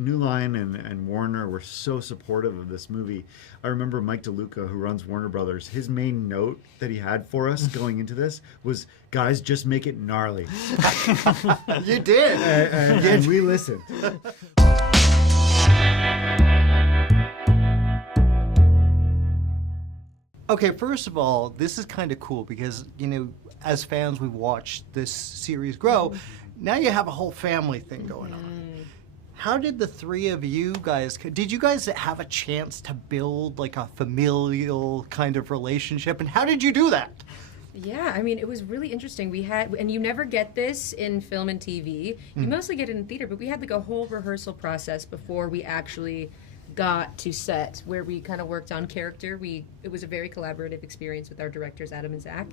New Line and Warner were so supportive of this movie. I remember Mike DeLuca, who runs Warner Brothers, his main note that he had for us going into this was, guys, just make it gnarly. You did. And we listened. Okay, first of all, this is kind of cool because, you know, as fans, we've watched this series grow. Now you have a whole family thing going on. How did the three of you guys, did you guys have a chance to build like a familial kind of relationship? And how did you do that? Yeah, I mean, it was really interesting. We had, and you never get this in film and TV. You mostly get it in theater, but we had like a whole rehearsal process before we actually got to set, where we kind of worked on character. It was a very collaborative experience with our directors, Adam and Zach,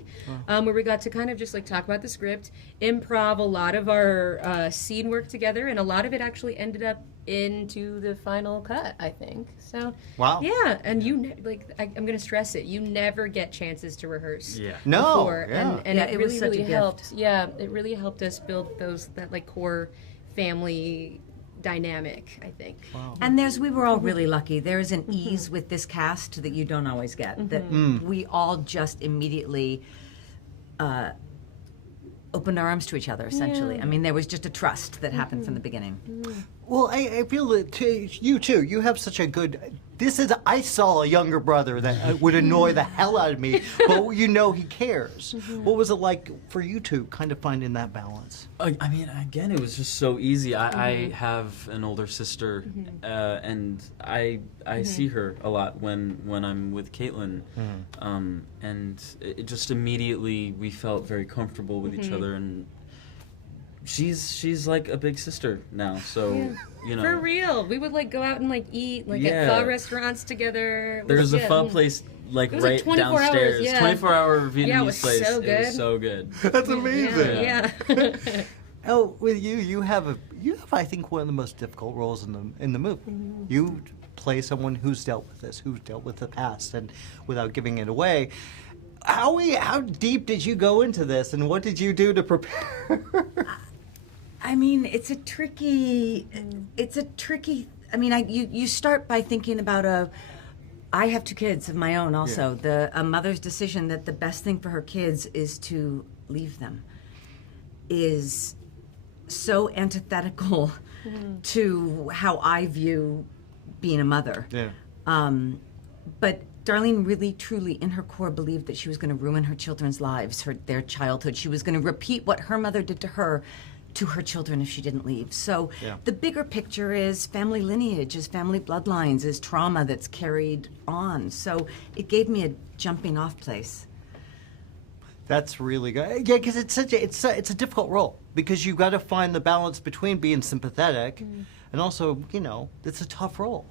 where we got to kind of just like talk about the script, improv a lot of our scene work together, and a lot of it actually ended up into the final cut, I think. So, wow. Yeah, and I'm going to stress it, you never get chances to rehearse before. And it was such a really gift. helped. Yeah, it really helped us build that like core family dynamic, I think. Wow. And we were all really lucky. There's an ease with this cast that you don't always get. That we all just immediately opened our arms to each other, essentially. Yeah. I mean, there was just a trust that happened from the beginning. Well, I feel that you too. You have such a good. I saw a younger brother that would annoy the hell out of me, but you know he cares. What was it like for you two, kind of finding that balance? I mean, again, it was just so easy. I have an older sister, and I see her a lot when I'm with Kaitlyn, and it just immediately we felt very comfortable with each other, and she's like a big sister now, so you know. For real, we would like go out and like eat like at pho restaurants together. There's a pho place like right 24 downstairs, hours, 24-hour Vietnamese it was place. so good. It was so good. That's amazing. Yeah. Oh, with you have I think one of the most difficult roles in the movie. You play someone who's dealt with this, who's dealt with the past, and without giving it away. How deep did you go into this, and what did you do to prepare? I mean, it's a tricky, I mean, you start by thinking about I have two kids of my own also. A mother's decision that the best thing for her kids is to leave them is so antithetical to how I view being a mother. Yeah. But Darlene really, truly, in her core, believed that she was going to ruin her children's lives, their childhood. She was going to repeat what her mother did to her children if she didn't leave. So the bigger picture is family lineage, is family bloodlines, is trauma that's carried on. So it gave me a jumping off place. That's really good. Yeah, because it's a difficult role, because you've got to find the balance between being sympathetic and also, you know, it's a tough role.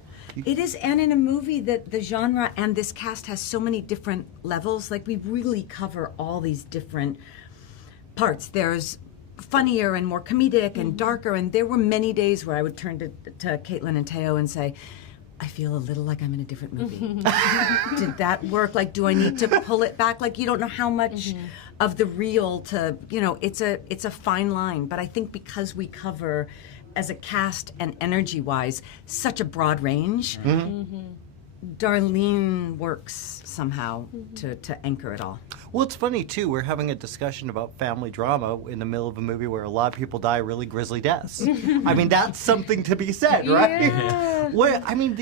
It is, and in a movie that the genre and this cast has so many different levels, like we really cover all these different parts. There's funnier and more comedic and darker, and there were many days where I would turn to Kaitlyn and Teo and say, I feel a little like I'm in a different movie. Did that work? Like, do I need to pull it back? Like, you don't know how much of the real to, you know, it's a fine line. But I think because we cover, as a cast and energy-wise, such a broad range, Darlene works somehow to anchor it all. Well, it's funny, too. We're having a discussion about family drama in the middle of a movie where a lot of people die really grisly deaths. I mean, that's something to be said, right? Yeah. Well, I mean,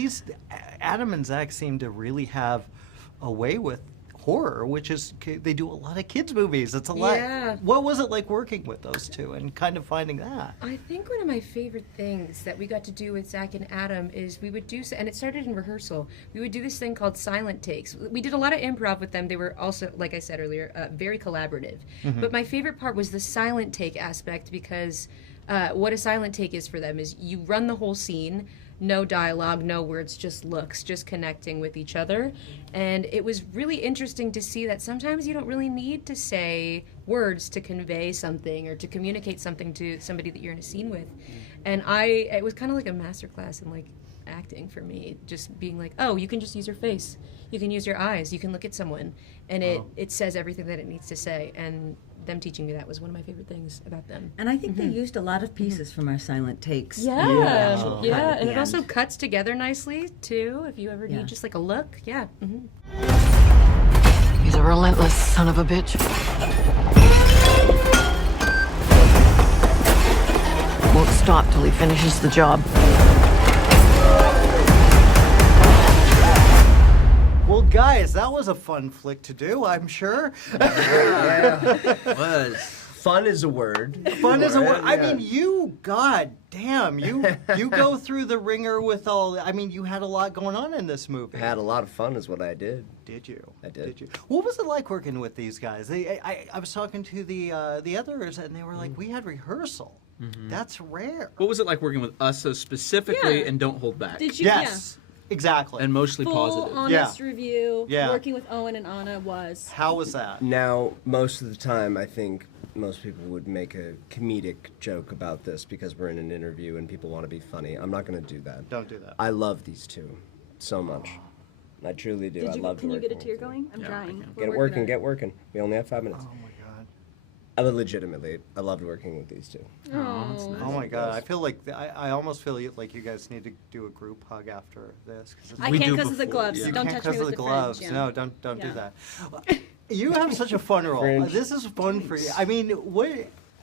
Adam and Zach seem to really have a way with horror, which is, they do a lot of kids' movies. It's a lot. Yeah. What was it like working with those two and kind of finding that? I think one of my favorite things that we got to do with Zach and Adam is we would do, and it started in rehearsal, we would do this thing called silent takes. We did a lot of improv with them. They were also, like I said earlier, very collaborative. But my favorite part was the silent take aspect, because what a silent take is for them is you run the whole scene, no dialogue, no words, just looks, just connecting with each other. And it was really interesting to see that sometimes you don't really need to say words to convey something or to communicate something to somebody that you're in a scene with. And it was kind of like a masterclass in like acting for me, just being like, oh, you can just use your face, you can use your eyes, you can look at someone, and it says everything that it needs to say. And them teaching me that was one of my favorite things about them. And I think they used a lot of pieces from our silent takes. Yeah, Yeah. and it end. also cuts together nicely too. If you ever Yeah. need just like a look, yeah. He's a relentless son of a bitch. Won't stop till he finishes the job. Well, guys, that was a fun flick to do, I'm sure. Was. Fun is a word. Fun is a word. I Yeah. mean, you, god damn, you go through the ringer with all. I mean, you had a lot going on in this movie. Had a lot of fun is what I did. Did you? I did. you? What was it like working with these guys? I was talking to the others, and they were like, we had rehearsal. That's rare. What was it like working with us so specifically Yeah. and don't hold back? Did you? Yes, exactly. And mostly Full positive. honest review. Yeah. Working with Owen and Anna was. How was that? Now, most of the time, I think most people would make a comedic joke about this because we're in an interview and people want to be funny. I'm not going to do that. Don't do that. I love these two so much. I truly do. I love Can you get a working tear with them. going? I'm trying. Get We're it working, on get working. We only have 5 minutes. Oh my god. I legitimately, I loved working with these two. Oh, Oh my god. I feel like I almost feel like you guys need to do a group hug after this. 'Cause it's I We can't do because of the before, gloves. yeah. You Don't can't touch me because of with the the gloves. fringe, No, don't do Yeah. that. You have such a fun role. Fringe. This is fun for you. I mean, what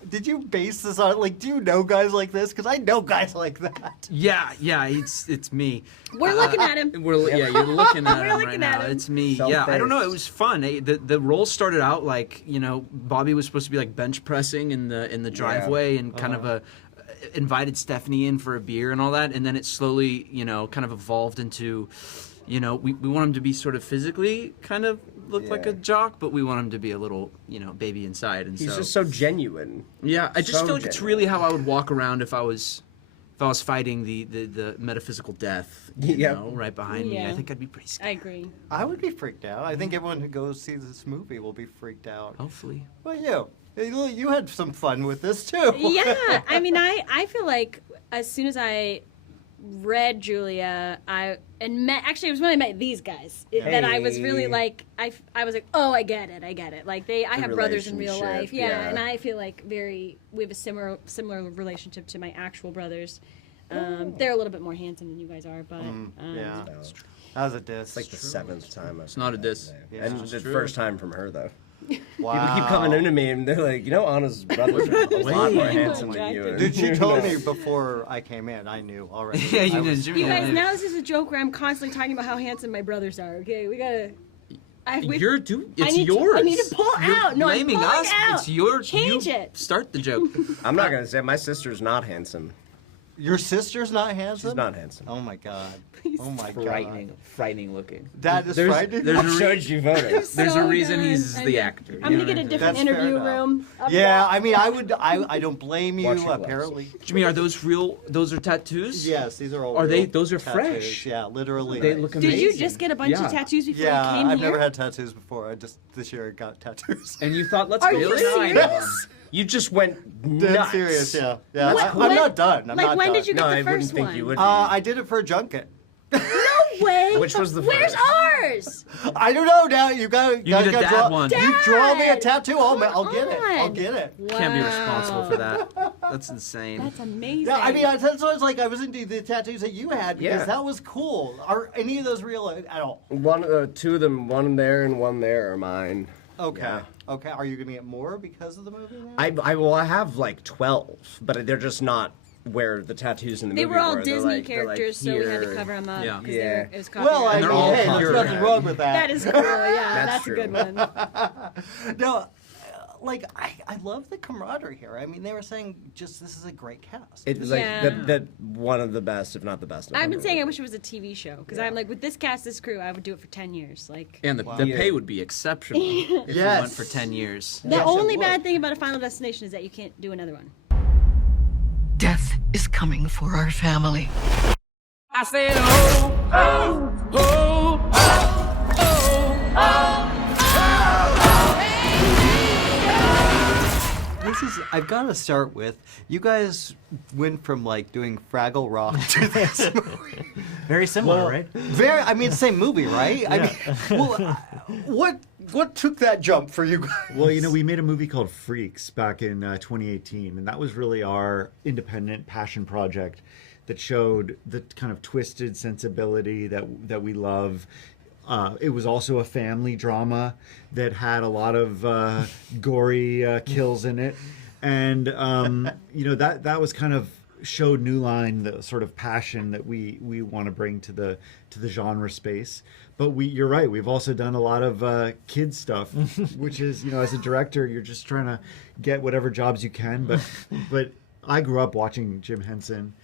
did you base this on? Like, do you know guys like this? Because I know guys like that. Yeah, it's me. We're looking at him. You're looking at We're him right looking now. at him. It's me. Self-based. Yeah, I don't know. It was fun. The role started out like Bobby was supposed to be like bench pressing in the driveway and kind of invited Stephanie in for a beer and all that, and then it slowly kind of evolved into we want him to be sort of physically kind of look like a Yeah. jock, but we want him to be a little baby inside, and He's so just so genuine. yeah, I just so feel like it's genuine. really how I would walk around if I was fighting the metaphysical death, Yep. right behind me. I Yeah. think I'd be pretty I scared. agree. I would be freaked out. I think everyone who goes see this movie will be freaked out. Hopefully. Well, you had some fun with this too. Yeah, I mean, I feel like as soon as I read Julia, actually it was when I met these guys that I was really Hey. like I was like, oh, I get it. I have brothers in real relationship, life, yeah. and I feel like we have a similar relationship to my actual brothers. They're a little bit more handsome than you guys are, but Yeah. No. That was a diss. It's like the 7th time I've It's not a diss. Yeah. And It's the true. first time from her, though. Wow. People keep coming into me and they're like, Anna's brothers are a lot more handsome than you. Dude, she told me before I came in. I knew already. Yeah, you I know, was- Jimmy. you guys, now this is a joke where I'm constantly talking about how handsome my brothers are. Okay, we gotta. You're doing. I It's need to- yours. I need to pull You're out. No, I'm blaming pulling us. out. It's yours. Change you it. Start the joke. I'm not going to say my sister's not handsome. Your sister's not handsome? She's not handsome. Oh my god. Oh my Frightening looking. god. That is frightening. there's I a showed you photos. There's a So reason good. he's I the know. actor. I'm you gonna know get a what I mean? different That's fair interview enough. room. Yeah, I mean, I don't blame you. Watch your gloves. Apparently, Jimmy, are those real? Those are tattoos? yes, these are all. Are real they? Those are tattoos. fresh. Yeah, literally. They look amazing. Did you just get a bunch Yeah. of tattoos before Yeah, you came I've here? never had tattoos before. I just this year got tattoos. And you thought, let's Are go you for 9 of them. serious? You just went Dead nuts. serious. Yeah, yeah. What- I'm when- not done. I'm like, not when done. did you No, get the I wouldn't first think one? you would. I did it for a junket. No way. Which was the Where's first? ours? I don't know. Now you got. You need a dad draw, one. You draw me a Dad, tattoo. I'll come get it. I'll on. get it. Can't be responsible for Wow. that. That's insane. That's amazing. Yeah, I mean, that's why I was like, I was into the tattoos that you had because Yeah. that was cool. Are any of those real at all? Two of them, one there and one there are mine. Okay. Yeah. Okay. Are you gonna get more because of the movie now? I have like 12, but they're just not where the tattoos in the they movie were all They're Disney like- they're like characters, so we had to here. cover them up. Yeah. 'cause Yeah. it was well, I copyright. they're mean, all hey, there's copyrighted. nothing wrong with that. That is cool. Yeah, that's a true. good one. No, like I love the camaraderie here. I mean, they were saying just this is a great cast. It was like Yeah. the one of the best, if not the best. I've been saying I wish it was a TV show because I'm like with this cast, this crew, I would do it for 10 years. Like And the pay would be exceptional if you Yes. went for 10 years. the Yes, it only would. bad thing about a Final Destination is that you can't do another one. Death is coming for our family. I said, oh, oh, oh, oh, oh, oh. I've got to start with, you guys went from like doing Fraggle Rock to this movie. Very similar, right? Same movie, right? What took that jump for you guys? Well, we made a movie called Freaks back in 2018, and that was really our independent passion project that showed the kind of twisted sensibility that we love. It was also a family drama that had a lot of gory kills in it, and that was kind of showed New Line the sort of passion that we want to bring to the genre space. But you're right, we've also done a lot of kids stuff, which is, as a director, you're just trying to get whatever jobs you can. But I grew up watching Jim Henson.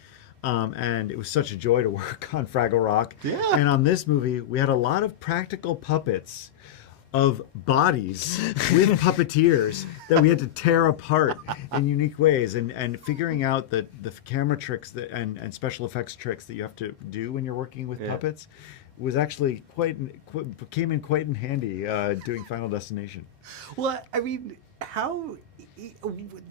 And it was such a joy to work on Fraggle Rock. Yeah. And on this movie, we had a lot of practical puppets of bodies with puppeteers that we had to tear apart in unique ways. And figuring out the camera tricks and special effects tricks that you have to do when you're working with puppets was actually came in quite in handy doing Final Destination. Well, I mean, how...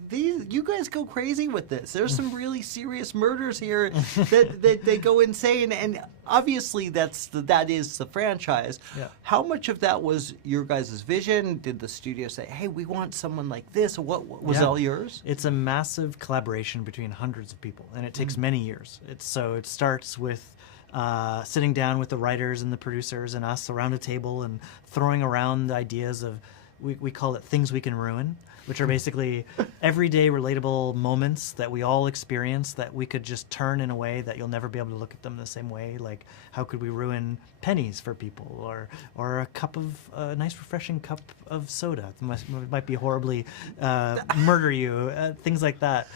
you guys go crazy with this. There's some really serious murders here that they go insane, and obviously that is the franchise. Yeah. How much of that was your guys' vision? Did the studio say, "Hey, we want someone like this"? What was all yours? It's a massive collaboration between hundreds of people, and it takes many years. It starts with sitting down with the writers and the producers and us around a table and throwing around the ideas of, we call it things we can ruin, which are basically everyday relatable moments that we all experience that we could just turn in a way that you'll never be able to look at them the same way. Like, how could we ruin pennies for people, or a nice refreshing cup of soda? It might be horribly murder you, things like that.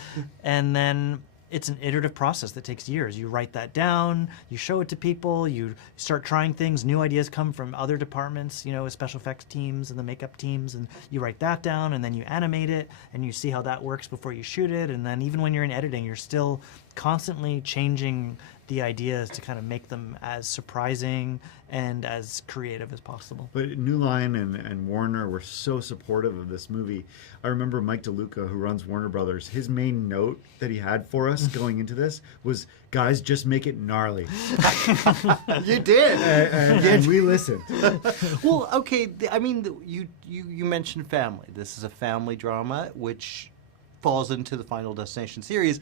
And then it's an iterative process that takes years. You write that down, you show it to people, you start trying things, new ideas come from other departments, special effects teams and the makeup teams, and you write that down, and then you animate it, and you see how that works before you shoot it, and then even when you're in editing, you're still constantly changing the ideas to kind of make them as surprising and as creative as possible. But New Line and Warner were so supportive of this movie. I remember Mike DeLuca, who runs Warner Brothers, his main note that he had for us going into this was, guys, just make it gnarly. You did. And we listened. Well, okay, I mean, you mentioned family. This is a family drama, which falls into the Final Destination series.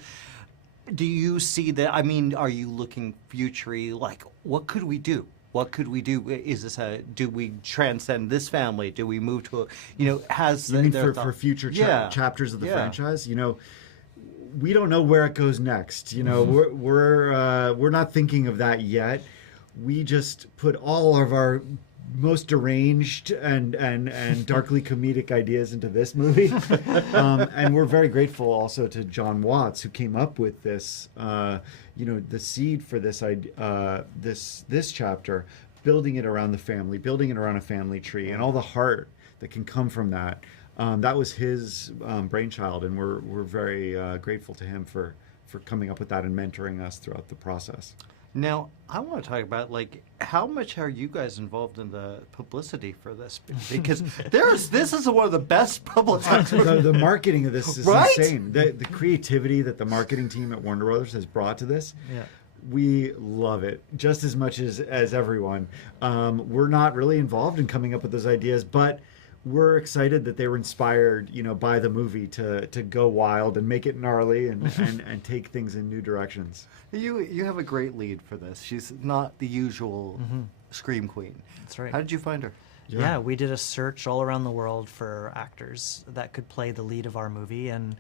Do you see that? I mean, are you looking future-y? Like, what could we do? What could we do? Do we transcend this family? Do we move to has... You mean for future chapters of the franchise? We don't know where it goes next. We're not thinking of that yet. We just put all of our most deranged and darkly comedic ideas into this movie, and we're very grateful also to John Watts, who came up with this, the seed for this idea, this chapter, building it around the family, building it around a family tree, and all the heart that can come from that. That was his brainchild, and we're very grateful to him for coming up with that and mentoring us throughout the process. Now, I want to talk about, how much are you guys involved in the publicity for this? Because this is one of the best publicized. The marketing of this is right? insane. The creativity that the marketing team at Warner Brothers has brought to this, we love it just as much as everyone. We're not really involved in coming up with those ideas, but we're excited that they were inspired, by the movie to go wild and make it gnarly and take things in new directions. You have a great lead for this. She's not the usual scream queen. That's right. How did you find her? Yeah, we did a search all around the world for actors that could play the lead of our movie, and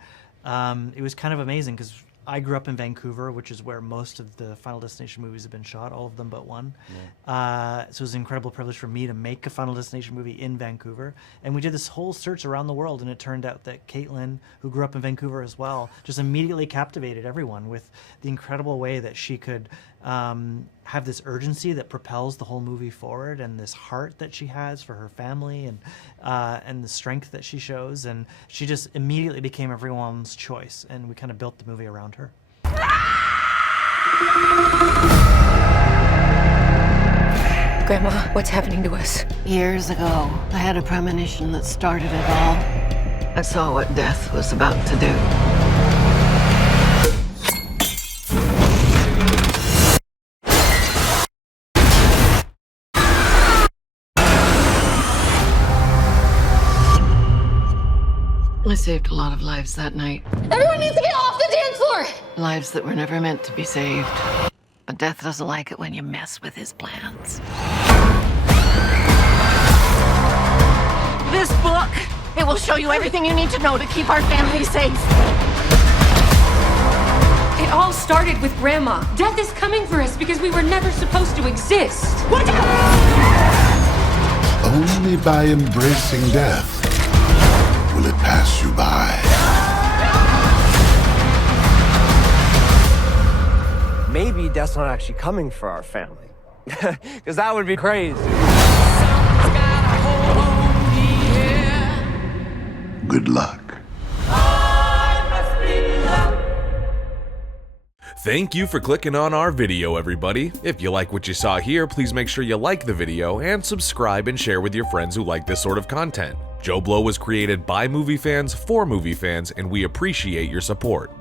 it was kind of amazing because I grew up in Vancouver, which is where most of the Final Destination movies have been shot, all of them but one. Yeah. So it was an incredible privilege for me to make a Final Destination movie in Vancouver. And we did this whole search around the world, and it turned out that Kaitlyn, who grew up in Vancouver as well, just immediately captivated everyone with the incredible way that she could have this urgency that propels the whole movie forward, and this heart that she has for her family, and the strength that she shows, and she just immediately became everyone's choice, and we kind of built the movie around her. Grandma, what's happening to us? Years ago, I had a premonition that started it all. I saw what death was about to do. I saved a lot of lives that night. Everyone needs to get off the dance floor! Lives that were never meant to be saved. But death doesn't like it when you mess with his plans. This book, it will show you everything you need to know to keep our family safe. It all started with Grandma. Death is coming for us because we were never supposed to exist. Watch out! Only by embracing death will it pass you by. Maybe death's not actually coming for our family. Because that would be crazy. Good luck. Thank you for clicking on our video, everybody. If you like what you saw here, please make sure you like the video and subscribe and share with your friends who like this sort of content. JoBlo was created by movie fans for movie fans, and we appreciate your support.